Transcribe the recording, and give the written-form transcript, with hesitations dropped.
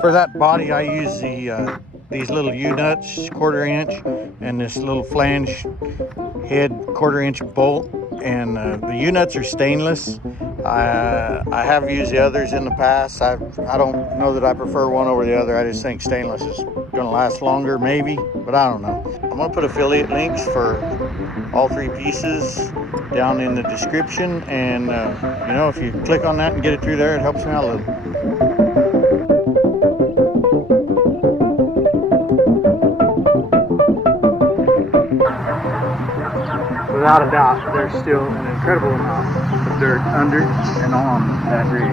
For that body, I use these little U-nuts, 1/4 inch, and this little flange head 1/4 inch bolt. And the U-nuts are stainless. I have used the others in the past. I don't know that I prefer one over the other. I just think stainless is going to last longer, maybe, but I don't know. I'm going to put affiliate links for all 3 pieces down in the description, and you know, if you click on that and get it through there, it helps me out a little. Without a doubt, there's still an incredible amount of dirt under and on that rig.